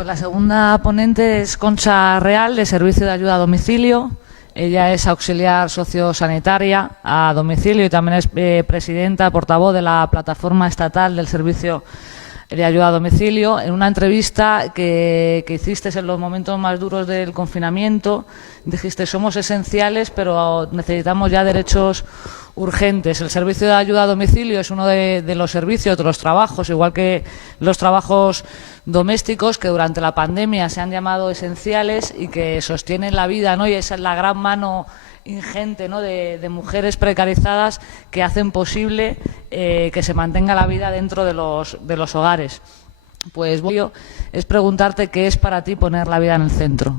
Pues la segunda ponente es Concha Real, de Servicio de Ayuda a Domicilio. Ella es auxiliar sociosanitaria a domicilio y también es presidenta, portavoz de la Plataforma Estatal del Servicio de Ayuda a Domicilio. En una entrevista que hiciste en los momentos más duros del confinamiento, dijiste: somos esenciales, pero necesitamos ya derechos urgentes. El servicio de ayuda a domicilio es uno de los servicios, de los trabajos, igual que los trabajos domésticos, que durante la pandemia se han llamado esenciales y que sostienen la vida, ¿no? Y esa es la gran mano ingente, ¿no?, de mujeres precarizadas que hacen posible que se mantenga la vida dentro de los hogares. Pues es preguntarte qué es para ti poner la vida en el centro.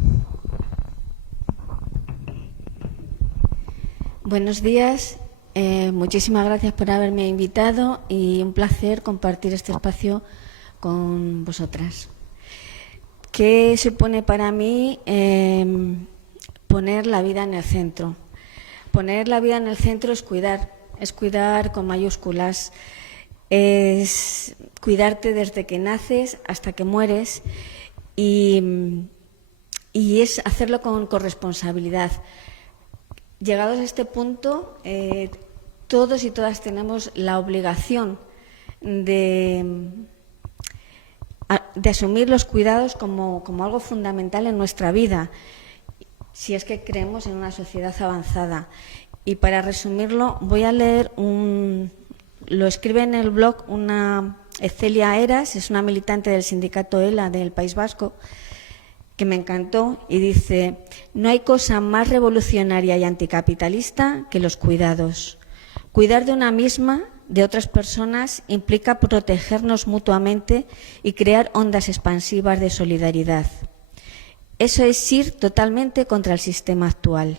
Buenos días. Muchísimas gracias por haberme invitado y un placer compartir este espacio con vosotras. ¿Qué supone para mí poner la vida en el centro? Poner la vida en el centro es cuidar con mayúsculas, es cuidarte desde que naces hasta que mueres y es hacerlo con corresponsabilidad. Llegados a este punto, todos y todas tenemos la obligación de asumir los cuidados como algo fundamental en nuestra vida, si es que creemos en una sociedad avanzada. Y para resumirlo, voy a leer lo escribe en el blog Celia Eras, es una militante del sindicato ELA del País Vasco, que me encantó, y dice: no hay cosa más revolucionaria y anticapitalista que los cuidados. Cuidar de una misma, de otras personas, implica protegernos mutuamente y crear ondas expansivas de solidaridad. Eso es ir totalmente contra el sistema actual.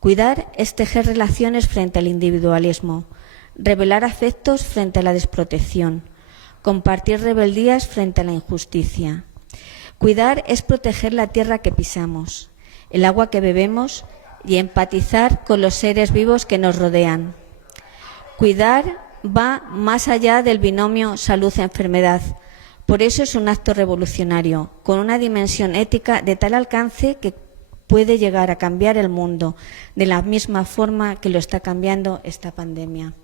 Cuidar es tejer relaciones frente al individualismo, revelar afectos frente a la desprotección, compartir rebeldías frente a la injusticia. Cuidar es proteger la tierra que pisamos, el agua que bebemos y empatizar con los seres vivos que nos rodean. Cuidar va más allá del binomio salud-enfermedad. Por eso es un acto revolucionario, con una dimensión ética de tal alcance que puede llegar a cambiar el mundo de la misma forma que lo está cambiando esta pandemia.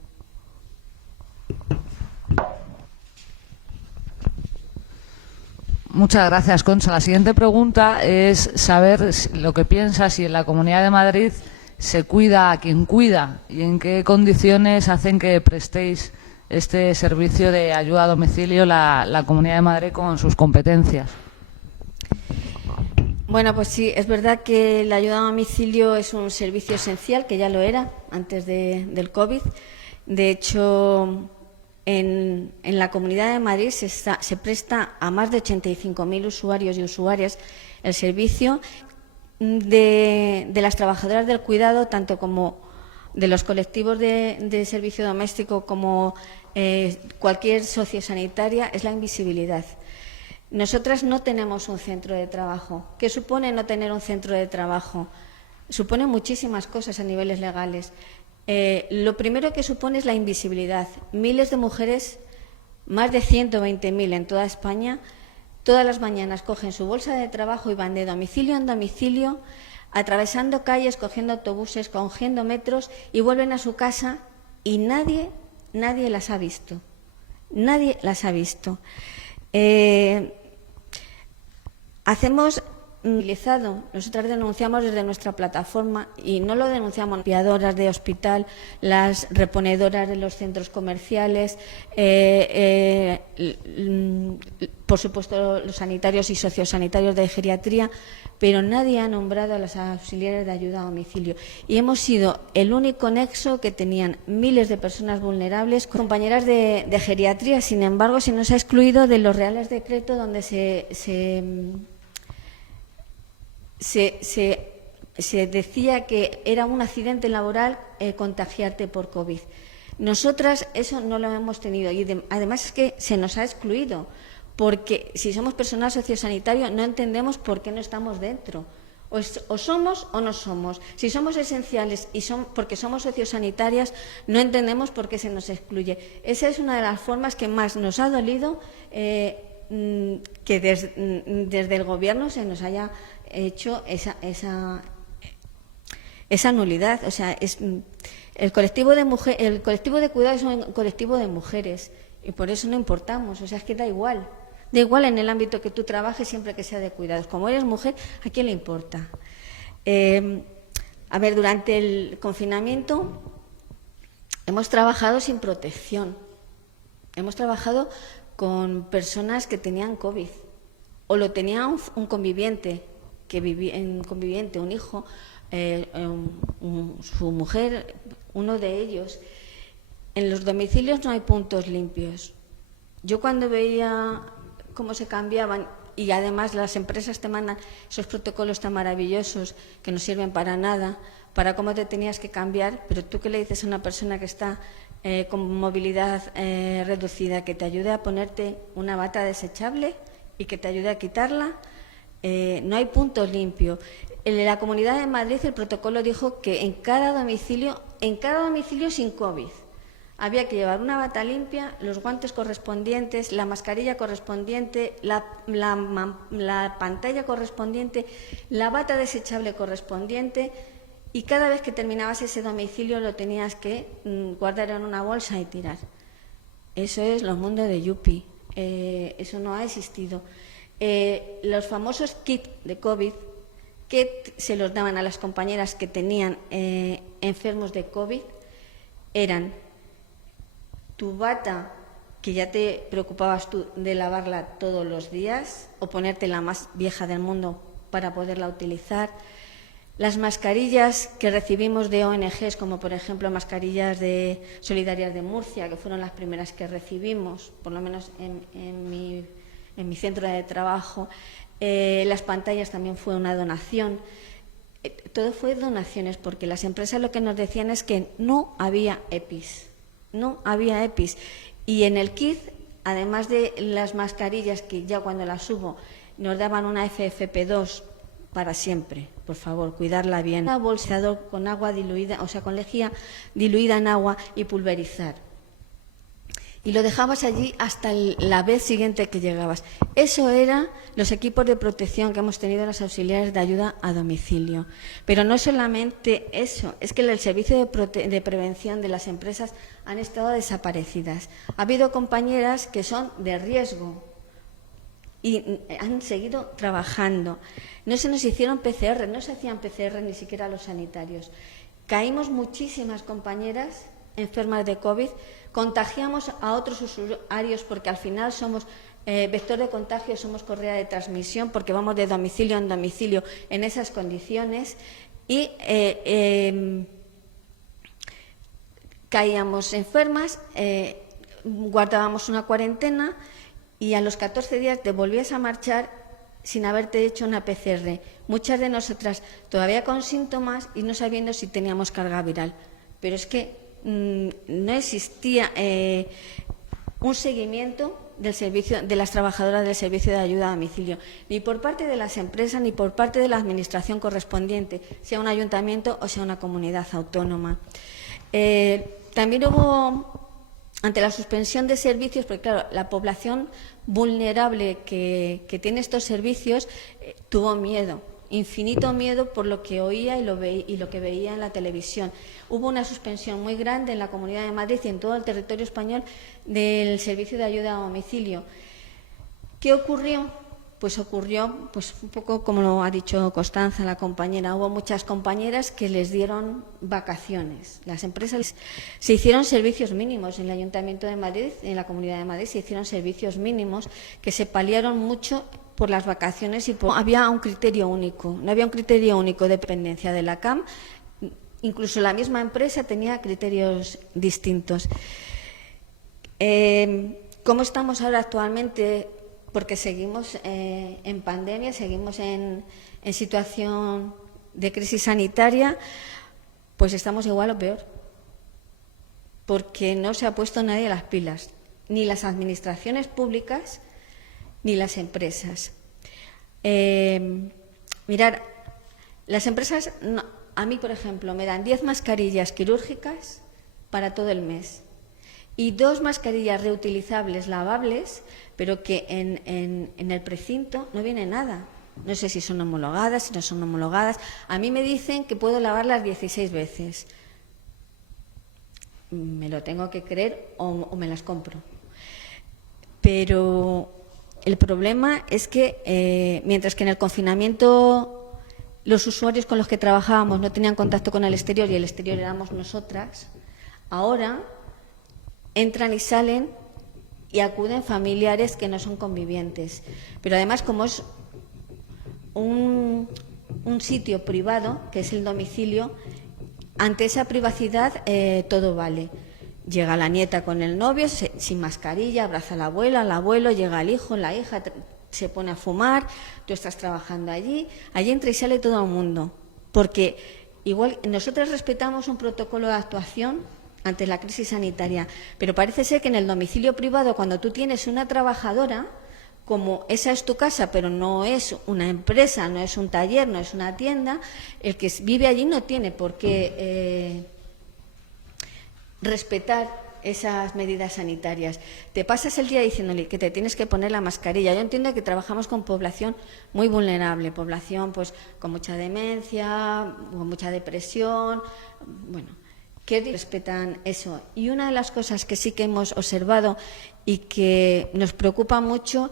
Muchas gracias, Concha. La siguiente pregunta es saber lo que piensas, si en la Comunidad de Madrid se cuida a quien cuida y en qué condiciones hacen que prestéis este servicio de ayuda a domicilio la Comunidad de Madrid con sus competencias. Bueno, pues sí, es verdad que la ayuda a domicilio es un servicio esencial, que ya lo era antes del COVID. De hecho, en la Comunidad de Madrid se presta a más de 85.000 usuarios y usuarias el servicio de las trabajadoras del cuidado, tanto como de los colectivos de servicio doméstico como cualquier sociosanitaria, es la invisibilidad. Nosotras no tenemos un centro de trabajo. ¿Qué supone no tener un centro de trabajo? Supone muchísimas cosas a niveles legales. Lo primero que supone es la invisibilidad. Miles de mujeres, más de 120.000 en toda España, todas las mañanas cogen su bolsa de trabajo y van de domicilio en domicilio, atravesando calles, cogiendo autobuses, cogiendo metros, y vuelven a su casa y nadie las ha visto. Nadie las ha visto. Nosotras denunciamos desde nuestra plataforma, y no lo denunciamos las limpiadoras de hospital, las reponedoras de los centros comerciales, por supuesto los sanitarios y sociosanitarios de geriatría, pero nadie ha nombrado a las auxiliares de ayuda a domicilio. Y hemos sido el único nexo que tenían miles de personas vulnerables, compañeras de geriatría. Sin embargo, se nos ha excluido de los reales decretos donde se decía que era un accidente laboral contagiarte por COVID. Nosotras eso no lo hemos tenido, y además es que se nos ha excluido, porque si somos personal sociosanitario no entendemos por qué no estamos dentro. O somos o no somos. Si somos esenciales y porque somos sociosanitarias, no entendemos por qué se nos excluye. Esa es una de las formas que más nos ha dolido que desde el Gobierno se nos haya hecho esa nulidad. O sea, el colectivo de cuidado es un colectivo de mujeres y por eso no importamos. O sea, es que da igual. Da igual en el ámbito que tú trabajes, siempre que sea de cuidados. Como eres mujer, ¿a quién le importa? A ver, durante el confinamiento hemos trabajado sin protección. Hemos trabajado con personas que tenían COVID o lo tenía un conviviente, un hijo, su mujer, uno de ellos. En los domicilios no hay puntos limpios. Yo cuando veía cómo se cambiaban, y además las empresas te mandan esos protocolos tan maravillosos que no sirven para nada, para cómo te tenías que cambiar, pero tú qué le dices a una persona que está con movilidad reducida, que te ayude a ponerte una bata desechable y que te ayude a quitarla. No hay puntos limpios. En la Comunidad de Madrid el protocolo dijo que en cada domicilio sin COVID, había que llevar una bata limpia, los guantes correspondientes, la mascarilla correspondiente, la pantalla correspondiente, la bata desechable correspondiente, y cada vez que terminabas ese domicilio lo tenías que guardar en una bolsa y tirar. Eso es los mundos de Yupi. Eso no ha existido. Los famosos kits de COVID, que se los daban a las compañeras que tenían enfermos de COVID, eran tu bata, que ya te preocupabas tú de lavarla todos los días o ponerte la más vieja del mundo para poderla utilizar. Las mascarillas que recibimos de ONGs, como por ejemplo mascarillas de Solidarias de Murcia, que fueron las primeras que recibimos, por lo menos en mi centro de trabajo. Las pantallas también fue una donación. Todo fue donaciones, porque las empresas lo que nos decían es que no había EPIs. No había EPIs. Y en el kit, además de las mascarillas, que ya cuando las hubo nos daban una FFP2 para siempre, por favor, cuidarla bien. Un bolseador con agua diluida, o sea, con lejía diluida en agua y pulverizar. Y lo dejabas allí hasta la vez siguiente que llegabas. Eso eran los equipos de protección que hemos tenido las auxiliares de ayuda a domicilio. Pero no solamente eso, es que el servicio de prevención de las empresas han estado desaparecidas. Ha habido compañeras que son de riesgo y han seguido trabajando. No se nos hicieron PCR, no se hacían PCR ni siquiera los sanitarios. Caímos muchísimas compañeras enfermas de COVID, contagiamos a otros usuarios porque al final somos vector de contagio, somos correa de transmisión porque vamos de domicilio en domicilio en esas condiciones y caíamos enfermas, guardábamos una cuarentena y a los 14 días te volvías a marchar sin haberte hecho una PCR. Muchas de nosotras todavía con síntomas y no sabiendo si teníamos carga viral. Pero es que no existía un seguimiento del servicio de las trabajadoras del servicio de ayuda a domicilio, ni por parte de las empresas ni por parte de la administración correspondiente, sea un ayuntamiento o sea una comunidad autónoma. También hubo, ante la suspensión de servicios, porque claro, la población vulnerable que tiene estos servicios tuvo miedo, infinito miedo por lo que oía y lo que veía en la televisión. Hubo una suspensión muy grande en la Comunidad de Madrid y en todo el territorio español del servicio de ayuda a domicilio. ¿Qué ocurrió? Pues ocurrió un poco como lo ha dicho Constanza, la compañera. Hubo muchas compañeras que les dieron vacaciones. Las empresas se hicieron servicios mínimos en el Ayuntamiento de Madrid, en la Comunidad de Madrid se hicieron servicios mínimos que se paliaron mucho por las vacaciones y había un criterio único. No había un criterio único de dependencia de la CAM. Incluso la misma empresa tenía criterios distintos. ¿Cómo estamos ahora actualmente? Porque seguimos en pandemia, seguimos en situación de crisis sanitaria, pues estamos igual o peor. Porque no se ha puesto nadie las pilas, ni las administraciones públicas ni las empresas. Mirar, las empresas, a mí, por ejemplo, me dan 10 mascarillas quirúrgicas para todo el mes. y 2 mascarillas reutilizables, lavables, pero que en el precinto no viene nada. No sé si son homologadas, si no son homologadas. A mí me dicen que puedo lavarlas 16 veces. Me lo tengo que creer o me las compro. Pero el problema es que mientras que en el confinamiento los usuarios con los que trabajábamos no tenían contacto con el exterior y el exterior éramos nosotras, ahora entran y salen y acuden familiares que no son convivientes. Pero además, como es un sitio privado, que es el domicilio, ante esa privacidad todo vale. Llega la nieta con el novio, sin mascarilla, abraza a la abuela, al abuelo, llega el hijo, la hija, se pone a fumar, tú estás trabajando allí entra y sale todo el mundo. Porque igual nosotros respetamos un protocolo de actuación ante la crisis sanitaria, pero parece ser que en el domicilio privado, cuando tú tienes una trabajadora, como esa es tu casa, pero no es una empresa, no es un taller, no es una tienda, el que vive allí no tiene por qué respetar esas medidas sanitarias. Te pasas el día diciéndole que te tienes que poner la mascarilla. Yo entiendo que trabajamos con población muy vulnerable, población pues con mucha demencia, con mucha depresión, bueno, que respetan eso. Y una de las cosas que sí que hemos observado y que nos preocupa mucho,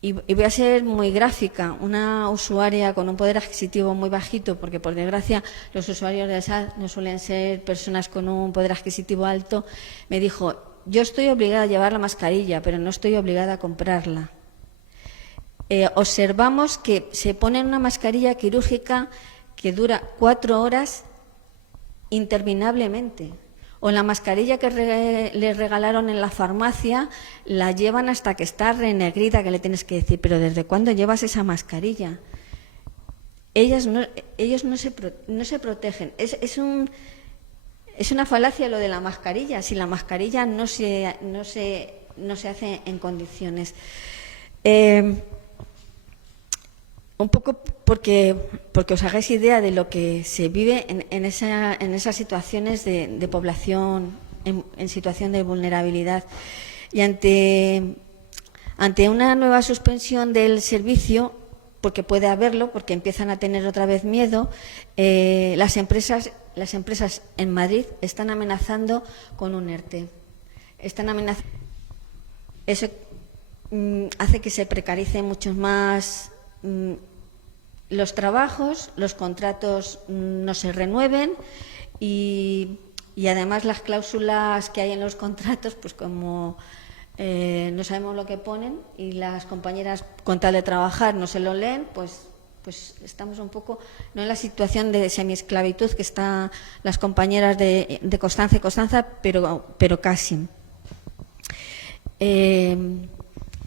y voy a ser muy gráfica, una usuaria con un poder adquisitivo muy bajito, porque por desgracia los usuarios del SAT no suelen ser personas con un poder adquisitivo alto, me dijo: yo estoy obligada a llevar la mascarilla, pero no estoy obligada a comprarla. Observamos que se pone una mascarilla quirúrgica que dura 4 horas interminablemente. O la mascarilla que le regalaron en la farmacia la llevan hasta que está renegrida, que le tienes que decir, pero ¿desde cuándo llevas esa mascarilla? Ellos no se protegen. Es una falacia lo de la mascarilla, si la mascarilla no se hace en condiciones. Un poco porque os hagáis idea de lo que se vive en esas situaciones de población en situación de vulnerabilidad. Y ante una nueva suspensión del servicio, porque puede haberlo, porque empiezan a tener otra vez miedo, las empresas en Madrid están amenazando con un ERTE. Eso hace que se precarice mucho más los trabajos, los contratos no se renueven y además las cláusulas que hay en los contratos, pues como no sabemos lo que ponen y las compañeras con tal de trabajar no se lo leen, pues estamos un poco no en la situación de semiesclavitud que están las compañeras de Constanza y Constanza, pero casi.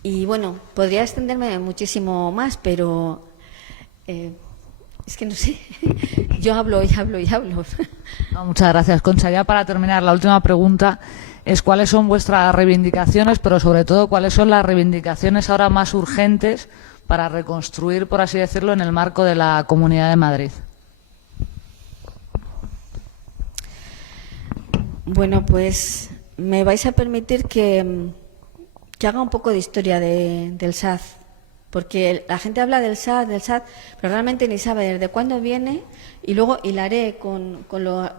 Y bueno, podría extenderme muchísimo más, pero es que no sé, yo hablo y hablo y hablo. No, muchas gracias, Concha. Ya para terminar, la última pregunta es cuáles son vuestras reivindicaciones, pero sobre todo cuáles son las reivindicaciones ahora más urgentes para reconstruir, por así decirlo, en el marco de la Comunidad de Madrid. Bueno, pues me vais a permitir que haga un poco de historia del SAD, porque la gente habla del SAD, pero realmente ni sabe desde cuándo viene, y luego hilaré con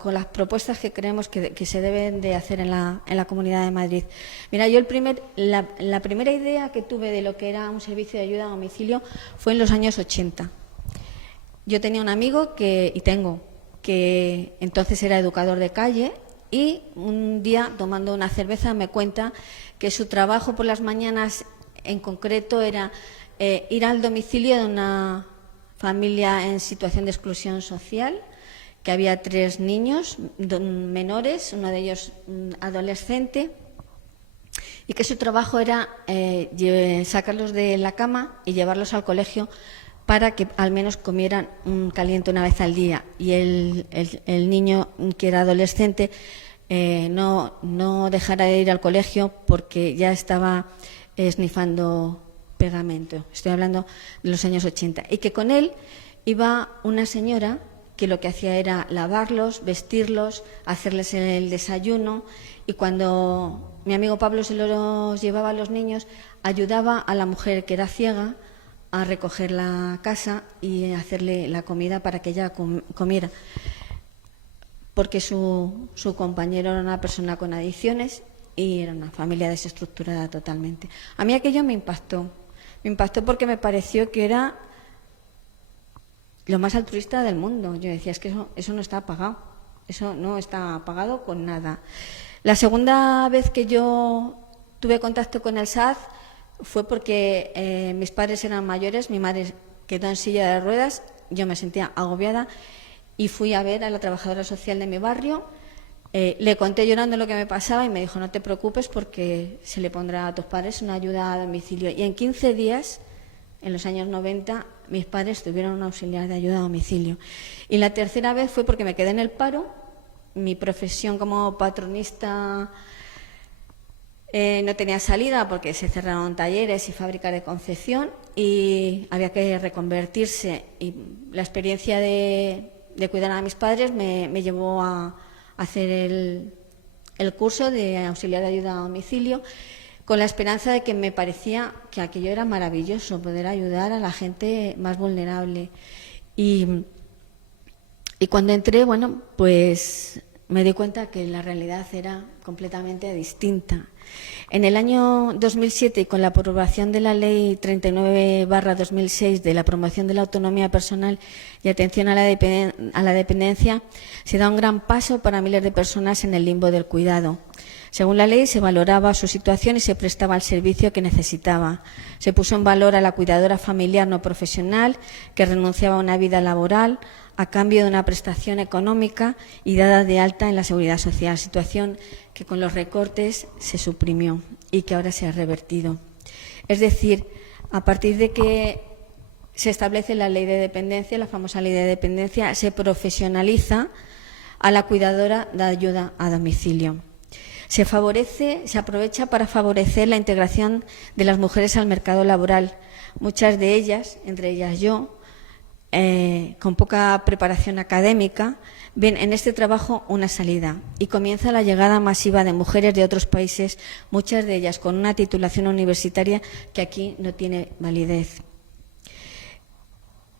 las propuestas que creemos que se deben de hacer en la Comunidad de Madrid. Mira, yo la primera idea que tuve de lo que era un servicio de ayuda a domicilio fue en los años 80. Yo tenía un amigo que entonces era educador de calle, y un día, tomando una cerveza, me cuenta que su trabajo por las mañanas en concreto era ir al domicilio de una familia en situación de exclusión social, que había 3 niños menores, uno de ellos adolescente, y que su trabajo era sacarlos de la cama y llevarlos al colegio para que al menos comieran un caliente una vez al día. Y el niño, que era adolescente, no dejara de ir al colegio porque ya estaba esnifando pegamento. Estoy hablando de los años 80. Y que con él iba una señora que lo que hacía era lavarlos, vestirlos, hacerles el desayuno, y cuando mi amigo Pablo se los llevaba a los niños, ayudaba a la mujer que era ciega a recoger la casa y hacerle la comida para que ella comiera, porque su compañero era una persona con adicciones y era una familia desestructurada totalmente. A mí aquello me impactó porque me pareció que era lo más altruista del mundo. Yo decía, es que eso no está pagado, eso no está pagado con nada. La segunda vez que yo tuve contacto con el SAD fue porque mis padres eran mayores, mi madre quedó en silla de ruedas, yo me sentía agobiada y fui a ver a la trabajadora social de mi barrio. Le conté llorando lo que me pasaba y me dijo, no te preocupes porque se le pondrá a tus padres una ayuda a domicilio. Y en 15 días, en los años 90, mis padres tuvieron un auxiliar de ayuda a domicilio. Y la tercera vez fue porque me quedé en el paro. Mi profesión como patronista no tenía salida porque se cerraron talleres y fábricas de confección y había que reconvertirse. Y la experiencia de cuidar a mis padres me llevó a hacer el curso de auxiliar de ayuda a domicilio, con la esperanza de que me parecía que aquello era maravilloso, poder ayudar a la gente más vulnerable. Y cuando entré, bueno, pues me di cuenta que la realidad era completamente distinta. En el año 2007, y con la aprobación de la Ley 39/2006 de la promoción de la autonomía personal y atención a la dependencia, se da un gran paso para miles de personas en el limbo del cuidado. Según la ley, se valoraba su situación y se prestaba el servicio que necesitaba. Se puso en valor a la cuidadora familiar no profesional que renunciaba a una vida laboral a cambio de una prestación económica y dada de alta en la Seguridad Social, situación que con los recortes se suprimió y que ahora se ha revertido. Es decir, a partir de que se establece la ley de dependencia, la famosa ley de dependencia, se profesionaliza a la cuidadora de ayuda a domicilio. Se aprovecha para favorecer la integración de las mujeres al mercado laboral. Muchas de ellas, entre ellas yo, con poca preparación académica, ven en este trabajo una salida y comienza la llegada masiva de mujeres de otros países, muchas de ellas con una titulación universitaria que aquí no tiene validez.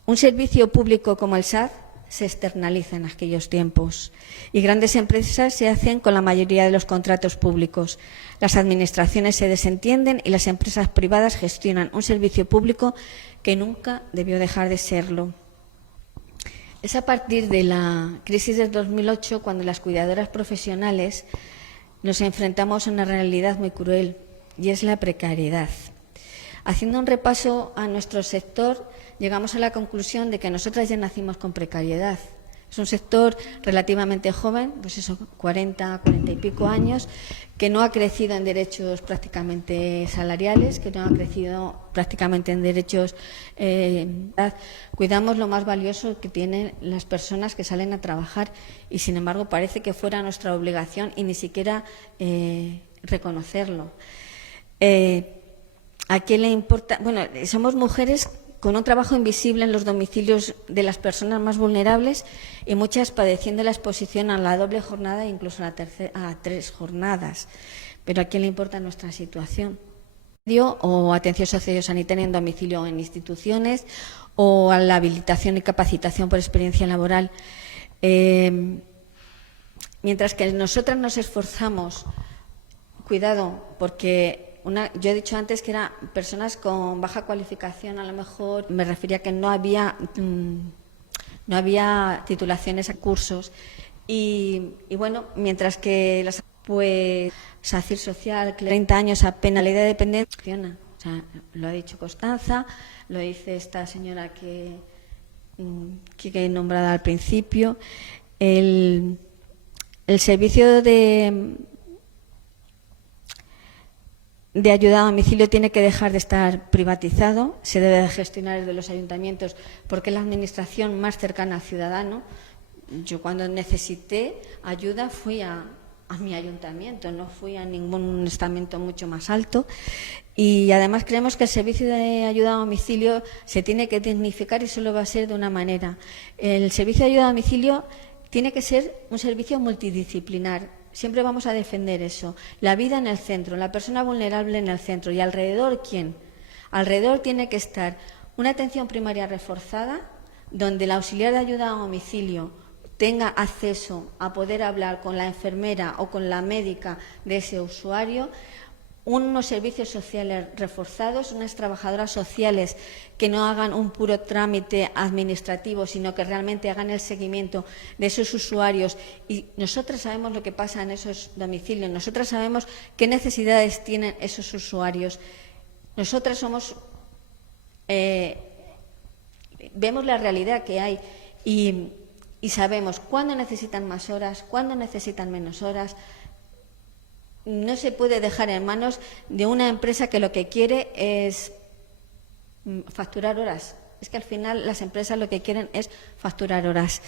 Un servicio público como el SAD se externaliza en aquellos tiempos y grandes empresas se hacen con la mayoría de los contratos públicos. Las administraciones se desentienden y las empresas privadas gestionan un servicio público que nunca debió dejar de serlo. Es a partir de la crisis del 2008 cuando las cuidadoras profesionales nos enfrentamos a una realidad muy cruel y es la precariedad. Haciendo un repaso a nuestro sector, llegamos a la conclusión de que nosotras ya nacimos con precariedad. Es un sector relativamente joven, pues eso, 40 y pico años, que no ha crecido en derechos prácticamente salariales, que no ha crecido prácticamente en derechos. Cuidamos lo más valioso que tienen las personas que salen a trabajar y, sin embargo, parece que fuera nuestra obligación y ni siquiera reconocerlo. ¿A quién le importa? Bueno, somos mujeres con un trabajo invisible en los domicilios de las personas más vulnerables y muchas padeciendo la exposición a la doble jornada e incluso a 3 jornadas. Pero ¿a quién le importa nuestra situación? O atención sociosanitaria en domicilio o en instituciones, o a la habilitación y capacitación por experiencia laboral. Mientras que nosotras nos esforzamos, cuidado, porque yo he dicho antes que eran personas con baja cualificación, a lo mejor me refería a que no había titulaciones a cursos y bueno, mientras que SACIR Social, 30 años apenas, la ley de dependencia funciona. O sea, lo ha dicho Constanza, lo dice esta señora que he nombrado al principio. El servicio de ayuda a domicilio tiene que dejar de estar privatizado, se debe de gestionar desde los ayuntamientos porque es la administración más cercana al ciudadano. Yo cuando necesité ayuda fui a a mi ayuntamiento, no fui a ningún estamento mucho más alto. Y además creemos que el servicio de ayuda a domicilio se tiene que dignificar y solo va a ser de una manera. El servicio de ayuda a domicilio tiene que ser un servicio multidisciplinar. Siempre vamos a defender eso. La vida en el centro, la persona vulnerable en el centro. ¿Y alrededor quién? Alrededor tiene que estar una atención primaria reforzada, donde el auxiliar de ayuda a domicilio tenga acceso a poder hablar con la enfermera o con la médica de ese usuario, unos servicios sociales reforzados, unas trabajadoras sociales que no hagan un puro trámite administrativo, sino que realmente hagan el seguimiento de esos usuarios. Y nosotras sabemos lo que pasa en esos domicilios, nosotras sabemos qué necesidades tienen esos usuarios. Nosotras somos, vemos la realidad que hay y sabemos cuándo necesitan más horas, cuándo necesitan menos horas. No se puede dejar en manos de una empresa que lo que quiere es facturar horas. Es que al final las empresas lo que quieren es facturar horas.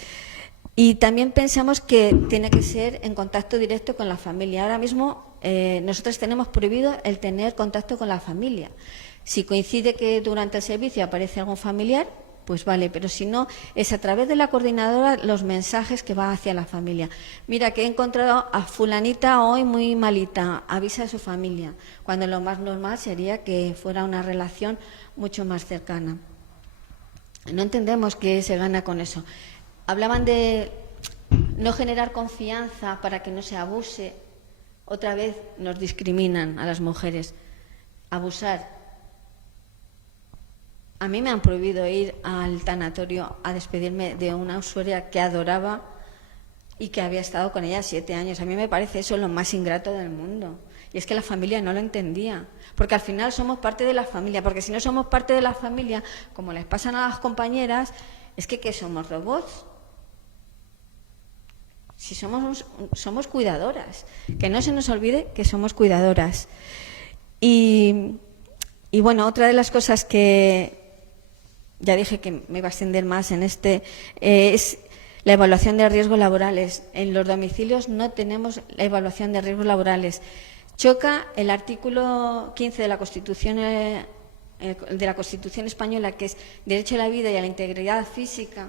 Y también pensamos que tiene que ser en contacto directo con la familia. Ahora mismo nosotros tenemos prohibido el tener contacto con la familia. Si coincide que durante el servicio aparece algún familiar, pues vale, pero si no, es a través de la coordinadora los mensajes que va hacia la familia. Mira, que he encontrado a fulanita hoy muy malita, avisa a su familia, cuando lo más normal sería que fuera una relación mucho más cercana. No entendemos qué se gana con eso. Hablaban de no generar confianza para que no se abuse. Otra vez nos discriminan a las mujeres. Abusar. A mí me han prohibido ir al tanatorio a despedirme de una usuaria que adoraba y que había estado con ella 7 años. A mí me parece eso lo más ingrato del mundo. Y es que la familia no lo entendía. Porque al final somos parte de la familia. Porque si no somos parte de la familia, como les pasan a las compañeras, es que ¿qué somos, robots? Si somos cuidadoras. Que no se nos olvide que somos cuidadoras. Y bueno, otra de las cosas que ya dije que me iba a extender más en es la evaluación de riesgos laborales. En los domicilios no tenemos la evaluación de riesgos laborales. Choca el artículo 15 de la Constitución española, que es derecho a la vida y a la integridad física.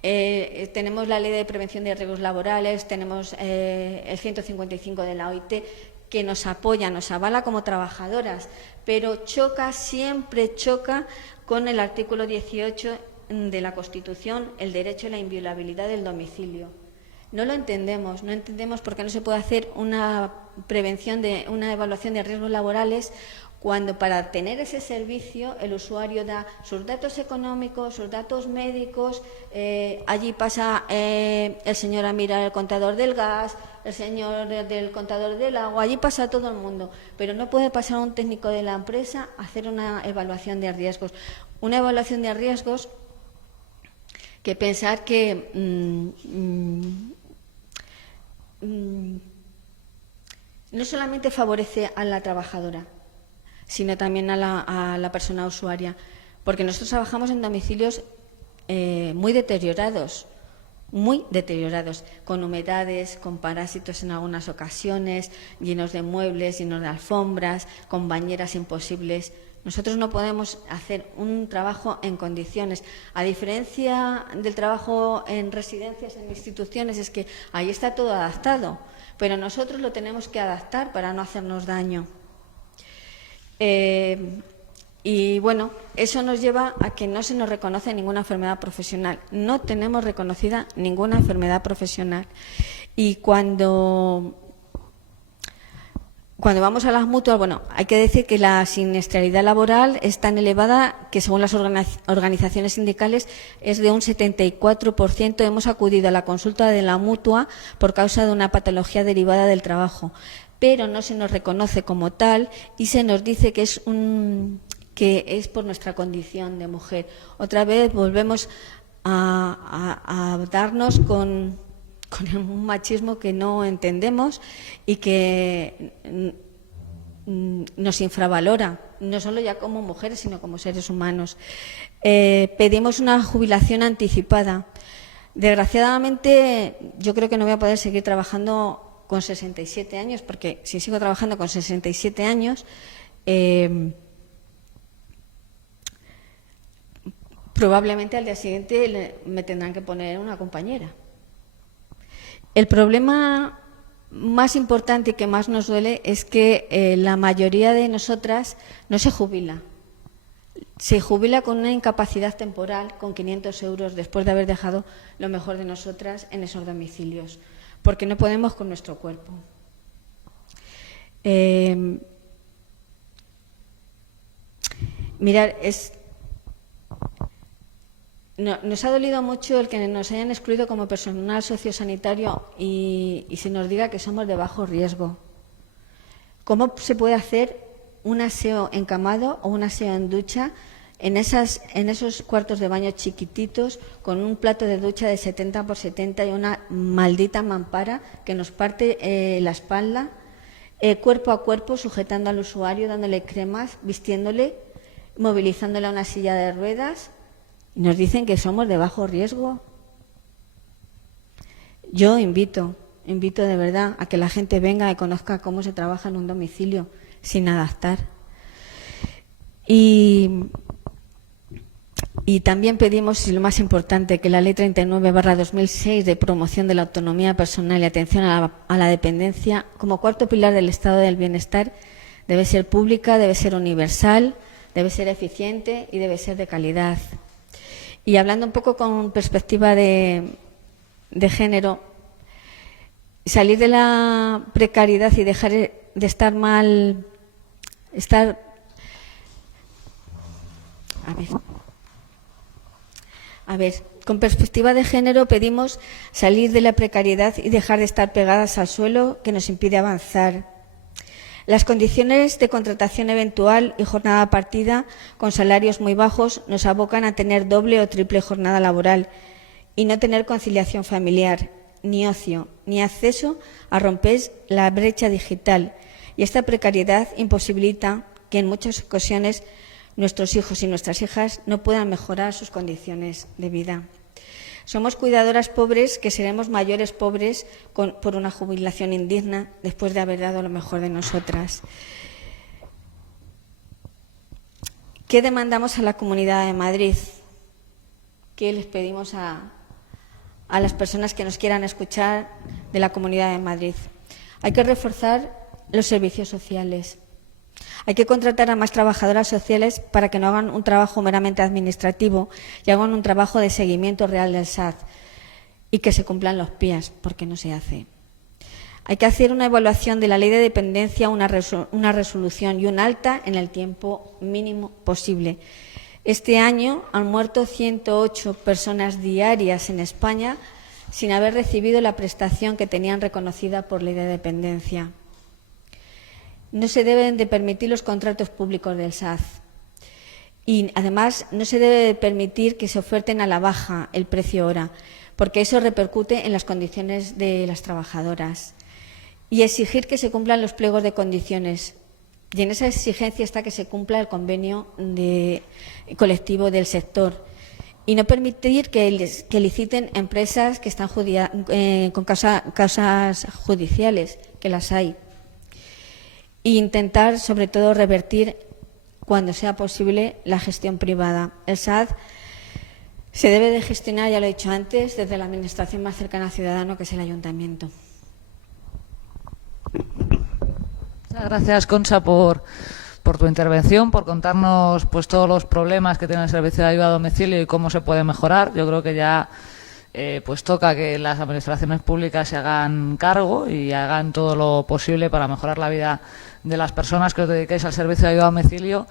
Tenemos la Ley de Prevención de Riesgos Laborales, tenemos el 155 de la OIT, que nos apoya, nos avala como trabajadoras, pero siempre choca con el artículo 18 de la Constitución, el derecho a la inviolabilidad del domicilio. No lo entendemos, no entendemos por qué no se puede hacer una evaluación de riesgos laborales cuando para tener ese servicio el usuario da sus datos económicos, sus datos médicos, allí pasa el señor a mirar el contador del gas, el señor del contador del agua, allí pasa todo el mundo, pero no puede pasar un técnico de la empresa a hacer una evaluación de riesgos. Una evaluación de riesgos que pensar que no solamente favorece a la trabajadora, sino también a la persona usuaria, porque nosotros trabajamos en domicilios muy deteriorados, con humedades, con parásitos en algunas ocasiones, llenos de muebles, llenos de alfombras, con bañeras imposibles. Nosotros no podemos hacer un trabajo en condiciones. A diferencia del trabajo en residencias, en instituciones, es que ahí está todo adaptado, pero nosotros lo tenemos que adaptar para no hacernos daño. Y bueno, eso nos lleva a que no se nos reconoce ninguna enfermedad profesional. No tenemos reconocida ninguna enfermedad profesional. Y cuando vamos a las mutuas, bueno, hay que decir que la siniestralidad laboral es tan elevada que, según las organizaciones sindicales, es de un 74%. Hemos acudido a la consulta de la mutua por causa de una patología derivada del trabajo, pero no se nos reconoce como tal y se nos dice que es por nuestra condición de mujer. Otra vez volvemos a darnos con un machismo que no entendemos y que nos infravalora, no solo ya como mujeres, sino como seres humanos. Pedimos una jubilación anticipada. Desgraciadamente, yo creo que no voy a poder seguir trabajando con 67 años, porque si sigo trabajando con 67 años, probablemente al día siguiente me tendrán que poner una compañera. El problema más importante y que más nos duele es que la mayoría de nosotras no se jubila. Se jubila con una incapacidad temporal, con 500 euros, después de haber dejado lo mejor de nosotras en esos domicilios, porque no podemos con nuestro cuerpo. Mirar, nos ha dolido mucho el que nos hayan excluido como personal sociosanitario y se nos diga que somos de bajo riesgo. ¿Cómo se puede hacer un aseo encamado o un aseo en ducha en esos cuartos de baño chiquititos con un plato de ducha de 70 por 70 y una maldita mampara que nos parte la espalda, cuerpo a cuerpo, sujetando al usuario, dándole cremas, vistiéndole, movilizándole a una silla de ruedas? Nos dicen que somos de bajo riesgo. Yo invito de verdad a que la gente venga y conozca cómo se trabaja en un domicilio sin adaptar. Y también pedimos, y lo más importante, que la Ley 39/2006 de promoción de la autonomía personal y atención a la dependencia, como cuarto pilar del estado del bienestar, debe ser pública, debe ser universal, debe ser eficiente y debe ser de calidad. Y hablando un poco con perspectiva de género, salir de la precariedad y dejar de estar mal, con perspectiva de género pedimos salir de la precariedad y dejar de estar pegadas al suelo que nos impide avanzar. Las condiciones de contratación eventual y jornada partida con salarios muy bajos nos abocan a tener doble o triple jornada laboral y no tener conciliación familiar, ni ocio, ni acceso a romper la brecha digital. Y esta precariedad imposibilita que en muchas ocasiones nuestros hijos y nuestras hijas no puedan mejorar sus condiciones de vida. Somos cuidadoras pobres que seremos mayores pobres por una jubilación indigna después de haber dado lo mejor de nosotras. ¿Qué demandamos a la Comunidad de Madrid? ¿Qué les pedimos a las personas que nos quieran escuchar de la Comunidad de Madrid? Hay que reforzar los servicios sociales. Hay que contratar a más trabajadoras sociales para que no hagan un trabajo meramente administrativo y hagan un trabajo de seguimiento real del SAD y que se cumplan los PIAs, porque no se hace. Hay que hacer una evaluación de la ley de dependencia, una resolución y un alta en el tiempo mínimo posible. Este año han muerto 108 personas diarias en España sin haber recibido la prestación que tenían reconocida por ley de dependencia. No se deben de permitir los contratos públicos del SAD y, además, no se debe de permitir que se oferten a la baja el precio hora, porque eso repercute en las condiciones de las trabajadoras. Y exigir que se cumplan los pliegos de condiciones. Y en esa exigencia está que se cumpla el convenio colectivo del sector. Y no permitir que liciten empresas que están con causas judiciales, que las hay. E intentar, sobre todo, revertir, cuando sea posible, la gestión privada. El SAD se debe de gestionar, ya lo he dicho antes, desde la administración más cercana al ciudadano, que es el ayuntamiento. Muchas gracias, Concha, por tu intervención, por contarnos pues todos los problemas que tiene el servicio de ayuda a domicilio y cómo se puede mejorar. Yo creo que ya pues toca que las administraciones públicas se hagan cargo y hagan todo lo posible para mejorar la vida de las personas que os dediquéis al servicio de ayuda a domicilio.